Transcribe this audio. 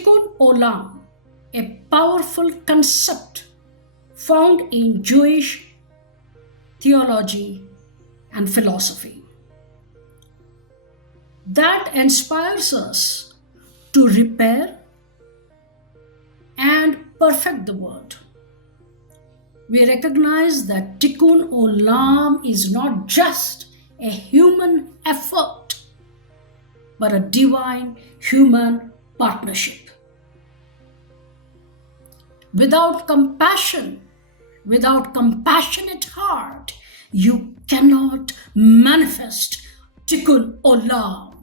Tikkun Olam, a powerful concept found in Jewish theology and philosophy that inspires us to repair and perfect the world. We recognize that Tikkun Olam is not just a human effort, but a divine human partnership. Without compassion, without compassionate heart, you cannot manifest Tikkun Olam.